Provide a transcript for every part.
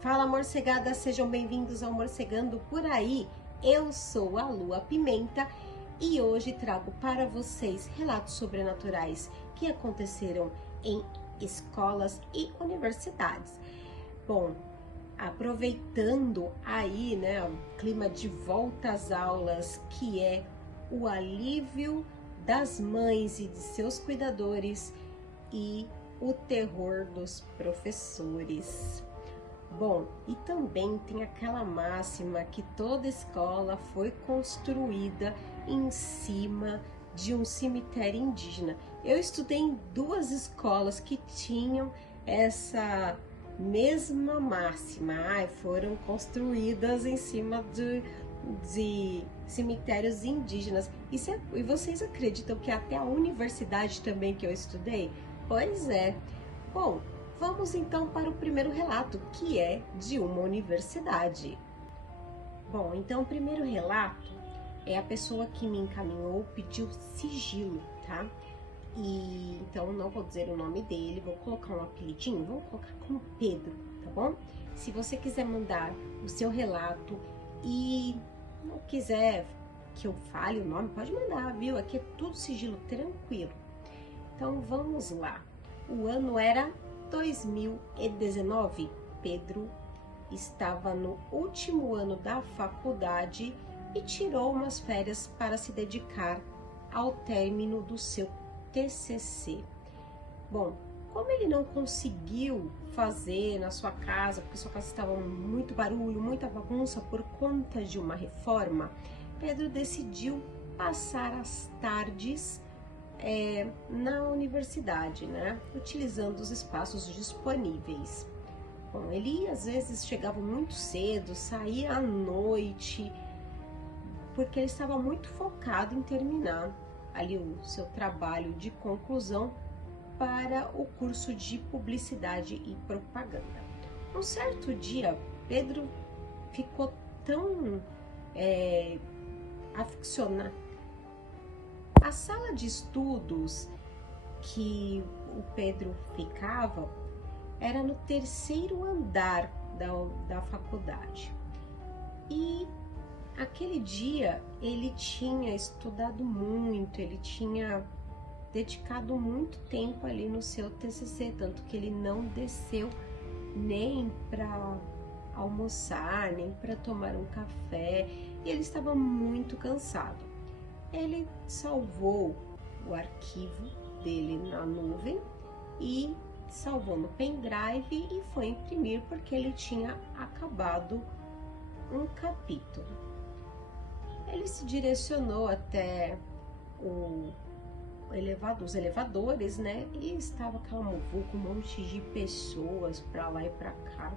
Fala, morcegada, sejam bem-vindos ao Morcegando por Aí. Eu sou a Lua Pimenta e hoje trago para vocês relatos sobrenaturais que aconteceram em escolas e universidades. Bom, aproveitando aí, né, o clima de volta às aulas, que é o alívio das mães e de seus cuidadores e o terror dos professores. Bom, e também tem aquela máxima que toda escola foi construída em cima de um cemitério indígena. Eu estudei em duas escolas que tinham essa mesma máxima, foram construídas em cima de cemitérios indígenas. E vocês acreditam que até a universidade também que eu estudei? Pois é. Bom, vamos então para o primeiro relato, que é de uma universidade. Bom, então o primeiro relato é a pessoa que me encaminhou pediu sigilo, tá? E então não vou dizer o nome dele, vou colocar um apelidinho, vou colocar como Pedro, tá bom? Se você quiser mandar o seu relato e não quiser que eu fale o nome, pode mandar, viu? Aqui é tudo sigilo tranquilo. Então vamos lá. O ano era 2019. Pedro estava no último ano da faculdade e tirou umas férias para se dedicar ao término do seu TCC. Bom, como ele não conseguiu fazer na sua casa, porque sua casa estava muito barulho, muita bagunça por conta de uma reforma, Pedro decidiu passar as tardes na universidade, né? Utilizando os espaços disponíveis. Bom, ele às vezes chegava muito cedo, saía à noite, porque ele estava muito focado em terminar ali o seu trabalho de conclusão para o curso de publicidade e propaganda. Um certo dia, Pedro ficou tão aficionado. A sala de estudos que o Pedro ficava era no terceiro andar da faculdade. E aquele dia ele tinha estudado muito, ele tinha dedicado muito tempo ali no seu TCC, tanto que ele não desceu nem para almoçar, nem para tomar um café, e ele estava muito cansado. Ele salvou o arquivo dele na nuvem e salvou no pendrive e foi imprimir porque ele tinha acabado um capítulo. Ele se direcionou até os elevadores, né? E estava aquela muvuca, um monte de pessoas para lá e para cá.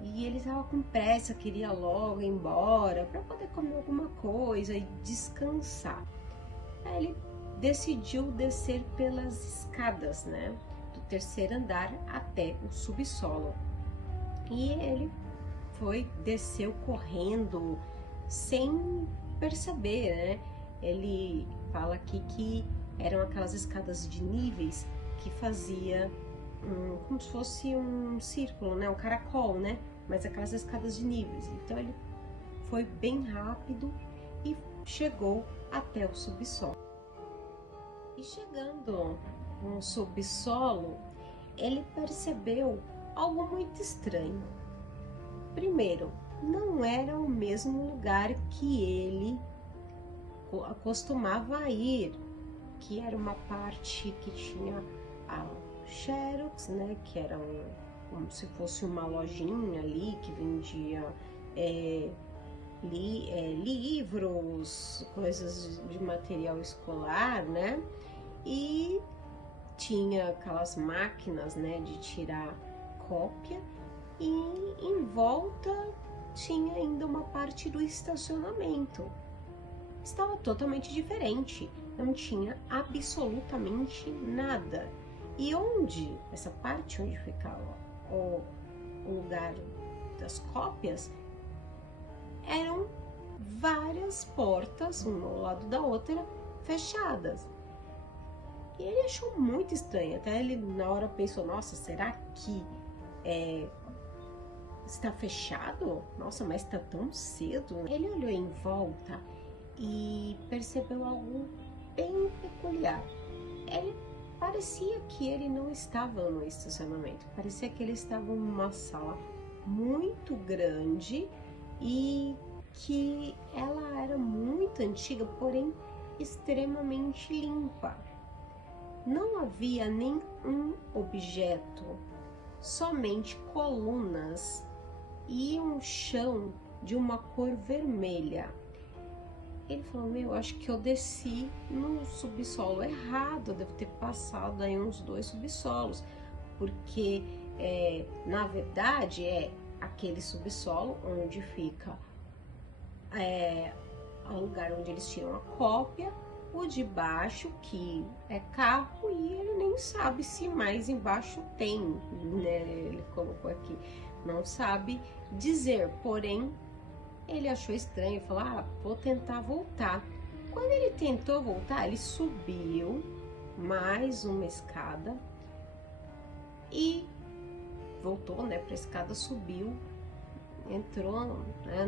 E ele estava com pressa, queria logo ir embora para poder comer alguma coisa e descansar. Aí ele decidiu descer pelas escadas, né, do terceiro andar até o subsolo. E ele desceu correndo, sem perceber, né? Ele fala aqui que eram aquelas escadas de níveis que fazia como se fosse um círculo, né? Um caracol, né? Mas aquelas escadas de níveis. Então ele foi bem rápido e chegou até o subsolo. E chegando no subsolo, ele percebeu algo muito estranho. Primeiro, não era o mesmo lugar que ele costumava ir, que era uma parte que tinha a Xerox, né, que era como se fosse uma lojinha ali que vendia livros, coisas de material escolar, né, e tinha aquelas máquinas, né, de tirar cópia, e em volta tinha ainda uma parte do estacionamento. Estava totalmente diferente, não tinha absolutamente nada. E essa parte onde ficava o lugar das cópias, eram várias portas, uma ao lado da outra, fechadas. E ele achou muito estranho, até ele na hora pensou, nossa, será que está fechado? Nossa, mas está tão cedo. Ele olhou em volta e percebeu algo bem peculiar. Ele parecia que ele não estava no estacionamento, parecia que ele estava numa sala muito grande e que ela era muito antiga, porém extremamente limpa. Não havia nenhum objeto, somente colunas e um chão de uma cor vermelha. Ele falou, meu, acho que eu desci no subsolo errado, eu devo ter passado aí uns 2 subsolos, porque na verdade é aquele subsolo onde fica o lugar onde eles tiram a cópia, o de baixo que é carro, e ele nem sabe se mais embaixo tem, né? Ele colocou aqui, não sabe dizer, porém ele achou estranho e falou, vou tentar voltar. Quando ele tentou voltar, ele subiu mais uma escada e voltou, né, para a escada, subiu, entrou, né,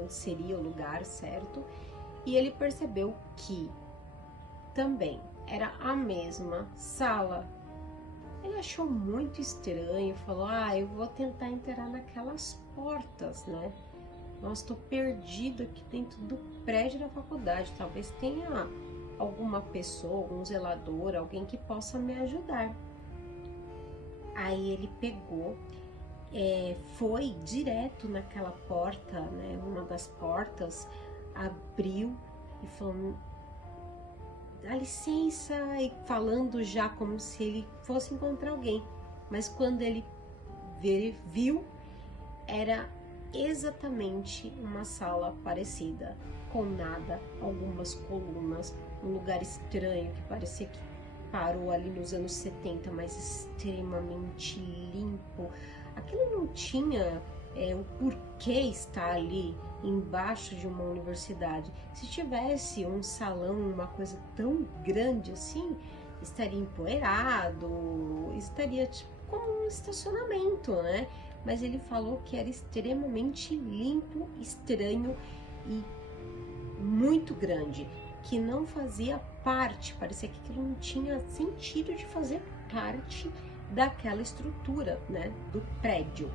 onde seria o lugar certo, e ele percebeu que também era a mesma sala. Ele achou muito estranho, falou, eu vou tentar entrar naquelas portas, né? Nossa, tô perdido aqui dentro do prédio da faculdade, talvez tenha alguma pessoa, algum zelador, alguém que possa me ajudar. Aí ele pegou, foi direto naquela porta, né? Uma das portas, abriu e falou, dá licença, e falando já como se ele fosse encontrar alguém, mas quando ele viu, era exatamente uma sala parecida, com nada, algumas colunas, um lugar estranho que parecia que parou ali nos anos 70, mas extremamente limpo. Aquilo não tinha o porquê estar ali embaixo de uma universidade. Se tivesse um salão, uma coisa tão grande assim, estaria empoeirado, estaria tipo como um estacionamento, né? Mas ele falou que era extremamente limpo, estranho e muito grande, que não fazia parte, parecia que aquilo não tinha sentido de fazer parte daquela estrutura, né, do prédio.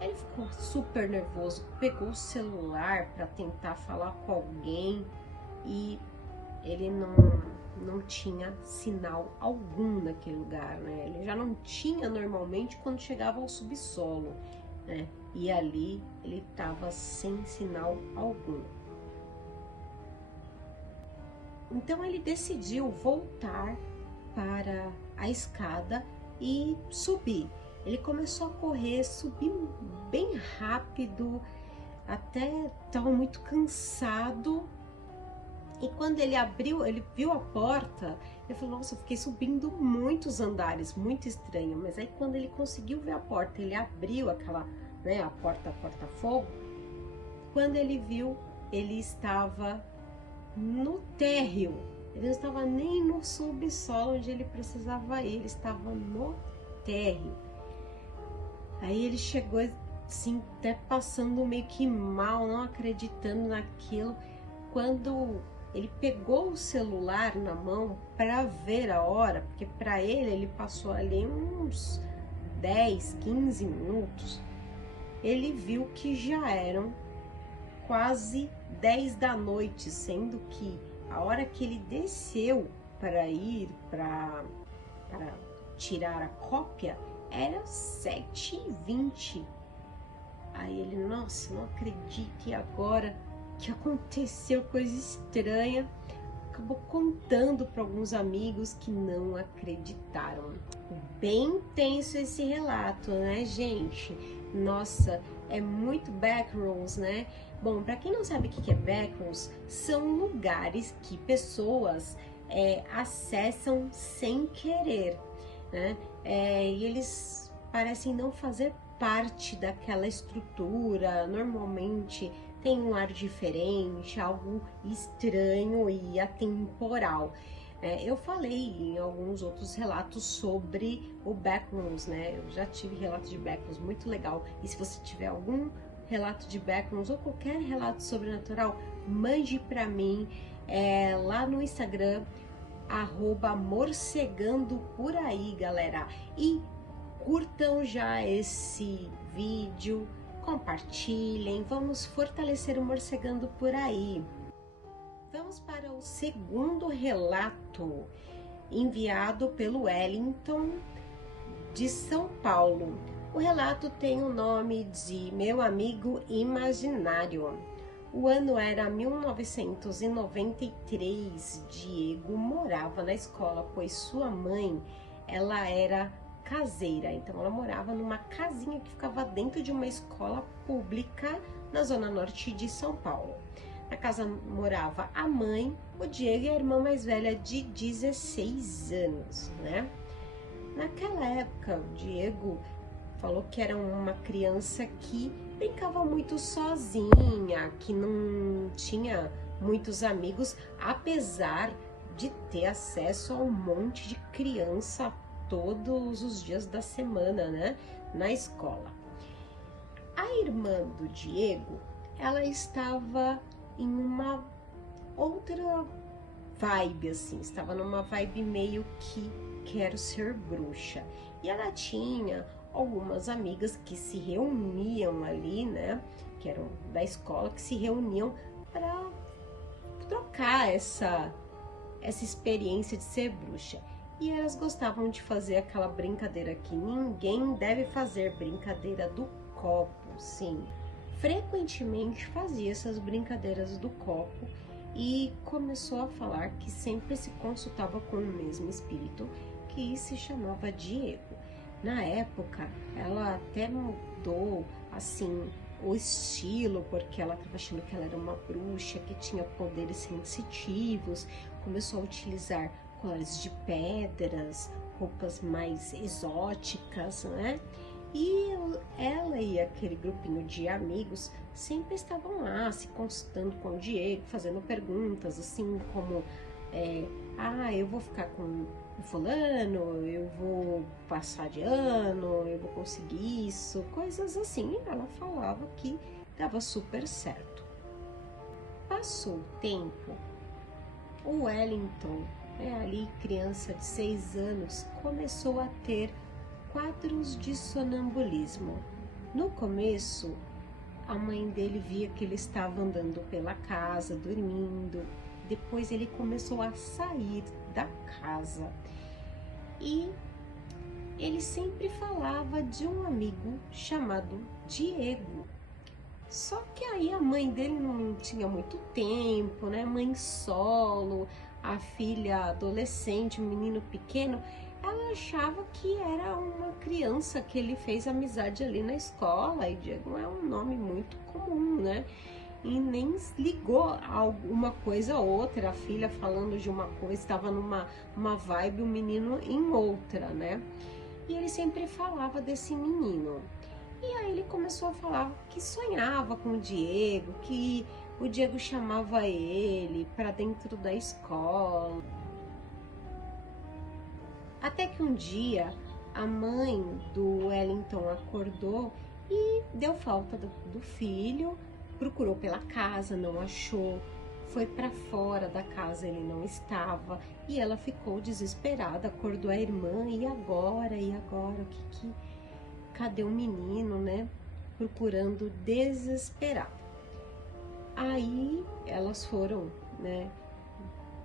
Ele ficou super nervoso, pegou o celular para tentar falar com alguém e ele não tinha sinal algum naquele lugar, né? Ele já não tinha normalmente quando chegava ao subsolo, né? E ali ele estava sem sinal algum. Então ele decidiu voltar para a escada e subir. Ele começou a correr, subir bem rápido, até estava muito cansado. E quando ele abriu, ele viu a porta, ele falou, nossa, eu fiquei subindo muitos andares, muito estranho. Mas aí quando ele conseguiu ver a porta, ele abriu aquela, né, a porta-fogo. Quando ele viu, ele estava no térreo. Ele não estava nem no subsolo onde ele precisava ir, ele estava no térreo. Aí ele chegou assim, até passando meio que mal, não acreditando naquilo, quando ele pegou o celular na mão para ver a hora, porque para ele passou ali uns 10, 15 minutos. Ele viu que já eram quase 10 da noite, sendo que a hora que ele desceu para ir para tirar a cópia era 7h20. Aí ele, nossa, não acredito, e agora que aconteceu coisa estranha. Acabou contando para alguns amigos que não acreditaram. Bem tenso esse relato, né, gente? Nossa, é muito backrooms, né? Bom, para quem não sabe o que é backrooms, são lugares que pessoas acessam sem querer, né? E eles parecem não fazer parte daquela estrutura. Normalmente tem um ar diferente, algo estranho e atemporal. Eu falei em alguns outros relatos sobre o backrooms, né? Eu já tive relato de backrooms, muito legal. E se você tiver algum relato de backrooms ou qualquer relato sobrenatural, mande para mim lá no Instagram, @morcegando por aí, galera. E curtam já esse vídeo, compartilhem, vamos fortalecer o Morcegando por aí. Vamos para o segundo relato, enviado pelo Wellington, de São Paulo. O relato tem o nome de Meu Amigo Imaginário. O ano era 1993. Diego morava na escola, pois sua mãe, ela era caseira, então ela morava numa casinha que ficava dentro de uma escola pública na zona norte de São Paulo. Na casa morava a mãe, o Diego e a irmã mais velha de 16 anos, né? Naquela época, o Diego falou que era uma criança que brincava muito sozinha, que não tinha muitos amigos, apesar de ter acesso a um monte de criança todos os dias da semana, né, na escola. A irmã do Diego, ela estava em uma outra vibe, assim, estava numa vibe meio que quero ser bruxa. E ela tinha algumas amigas que se reuniam ali, né, que eram da escola, que se reuniam para trocar essa experiência de ser bruxa. E elas gostavam de fazer aquela brincadeira que ninguém deve fazer, brincadeira do copo, sim. Frequentemente fazia essas brincadeiras do copo e começou a falar que sempre se consultava com o mesmo espírito, que se chamava Diego. Na época, ela até mudou, assim, o estilo, porque ela estava achando que ela era uma bruxa, que tinha poderes sensitivos, começou a utilizar colares de pedras, roupas mais exóticas, né? E ela e aquele grupinho de amigos sempre estavam lá se consultando com o Diego, fazendo perguntas, assim como eu vou ficar com o fulano, eu vou passar de ano, eu vou conseguir isso, coisas assim. E ela falava que dava super certo. Passou o tempo, o Wellington, ali criança de 6 anos, começou a ter quadros de sonambulismo. No começo, a mãe dele via que ele estava andando pela casa, dormindo. Depois ele começou a sair da casa. E ele sempre falava de um amigo chamado Diego. Só que aí a mãe dele não tinha muito tempo, né? Mãe solo, a filha adolescente, um menino pequeno, ela achava que era uma criança que ele fez amizade ali na escola, e Diego é um nome muito comum, né? E nem ligou a uma coisa a outra, a filha falando de uma coisa, estava numa vibe, o menino em outra, né? E ele sempre falava desse menino. E aí ele começou a falar que sonhava com o Diego, que o Diego chamava ele para dentro da escola. Até que um dia a mãe do Wellington acordou e deu falta do filho, procurou pela casa, não achou, foi para fora da casa, ele não estava, e ela ficou desesperada, acordou a irmã, e agora, cadê o menino, né? Procurando desesperada. Aí elas foram, né,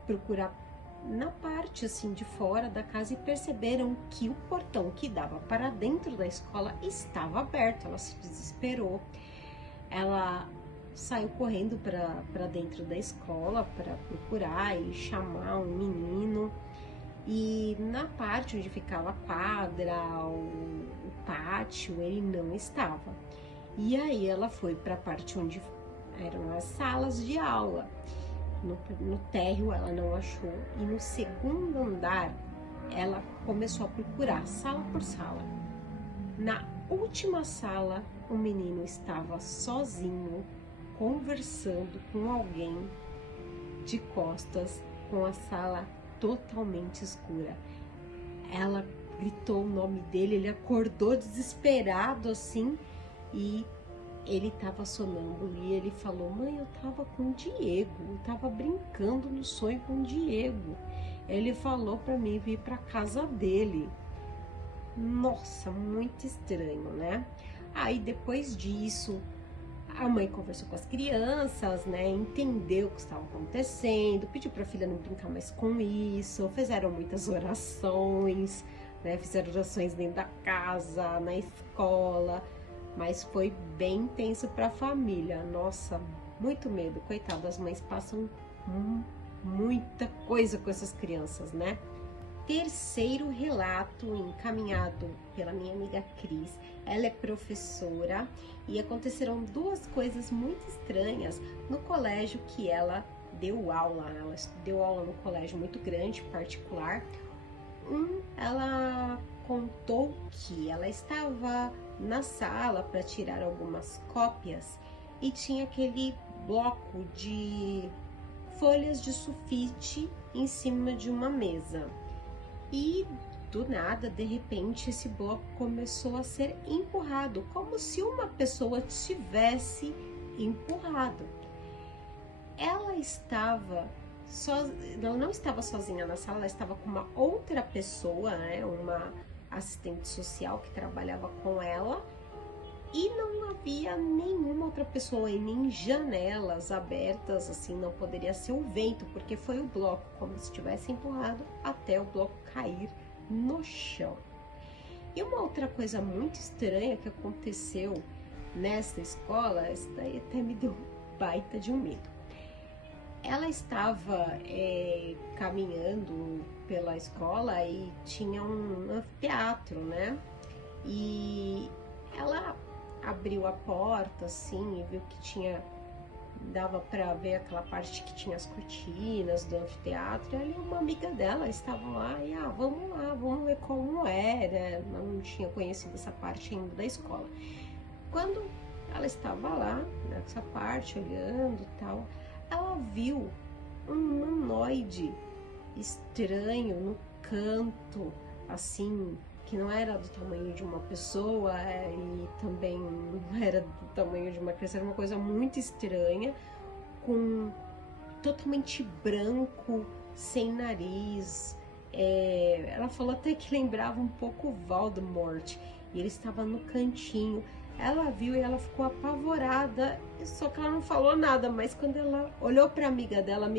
procurar na parte assim de fora da casa e perceberam que o portão que dava para dentro da escola estava aberto. Ela se desesperou, ela saiu correndo para dentro da escola para procurar e chamar um menino. E na parte onde ficava a quadra, o pátio, ele não estava. E aí ela foi para a parte onde eram as salas de aula. No térreo ela não achou, e no segundo andar ela começou a procurar sala por sala. Na última sala, o menino estava sozinho, conversando com alguém de costas, com a sala totalmente escura. Ela gritou o nome dele, ele acordou desesperado assim e ele estava sonâmbulo e ele falou: mãe, eu estava com o Diego, eu estava brincando no sonho com o Diego. Ele falou para mim vir para casa dele. Nossa, muito estranho, né? Aí depois disso, a mãe conversou com as crianças, né? Entendeu o que estava acontecendo, pediu para a filha não brincar mais com isso, fizeram muitas orações, né? Fizeram orações dentro da casa, na escola, mas foi bem tenso para a família. Nossa, muito medo, coitado, as mães passam muita coisa com essas crianças, né? Terceiro relato encaminhado pela minha amiga Cris. Ela é professora e aconteceram duas coisas muito estranhas no colégio que ela deu aula. Ela deu aula no colégio muito grande, particular. Ela contou que ela estava na sala para tirar algumas cópias e tinha aquele bloco de folhas de sulfite em cima de uma mesa. E do nada, de repente, esse bloco começou a ser empurrado, como se uma pessoa tivesse empurrado. Ela não estava sozinha na sala, ela estava com uma outra pessoa, né, uma assistente social que trabalhava com ela, e não havia nenhuma outra pessoa e nem janelas abertas, assim, não poderia ser o vento, porque foi o bloco, como se tivesse empurrado até o bloco cair no chão. E uma outra coisa muito estranha que aconteceu nessa escola, essa daí até me deu um baita de um medo. Ela estava caminhando pela escola e tinha um anfiteatro, né? E ela abriu a porta assim e viu que dava para ver aquela parte que tinha as cortinas do anfiteatro. E ali uma amiga dela estava lá e vamos lá, vamos ver como era. Não tinha conhecido essa parte ainda da escola. Quando ela estava lá nessa parte olhando e tal, ela viu um humanoide estranho no canto, assim, que não era do tamanho de uma pessoa e também não era do tamanho de uma criança, era uma coisa muito estranha, totalmente branco, sem nariz. Ela falou até que lembrava um pouco o Voldemort, e ele estava no cantinho. Ela viu e ela ficou apavorada, só que ela não falou nada, mas quando ela olhou para a amiga dela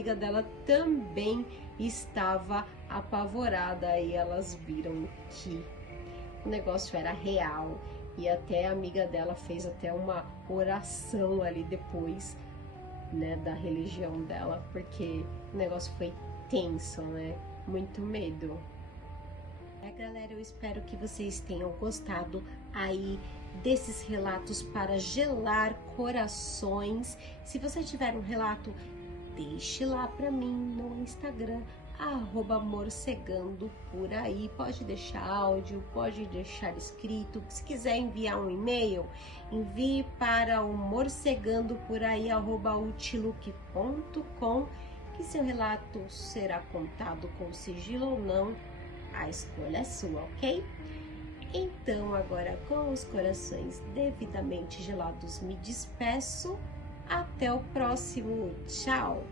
também estava apavorada, e elas viram que o negócio era real, e até a amiga dela fez até uma oração ali depois, né, da religião dela, porque o negócio foi tenso, né? Muito medo. Galera, eu espero que vocês tenham gostado aí desses relatos para gelar corações. Se você tiver um relato, deixe lá para mim no Instagram, @morcegando por aí. Pode deixar áudio, pode deixar escrito. Se quiser enviar um e-mail, envie para o morcegandoporaí@outlook.com, que seu relato será contado com sigilo ou não. A escolha é sua, ok? Então, agora com os corações devidamente gelados, me despeço. Até o próximo. Tchau!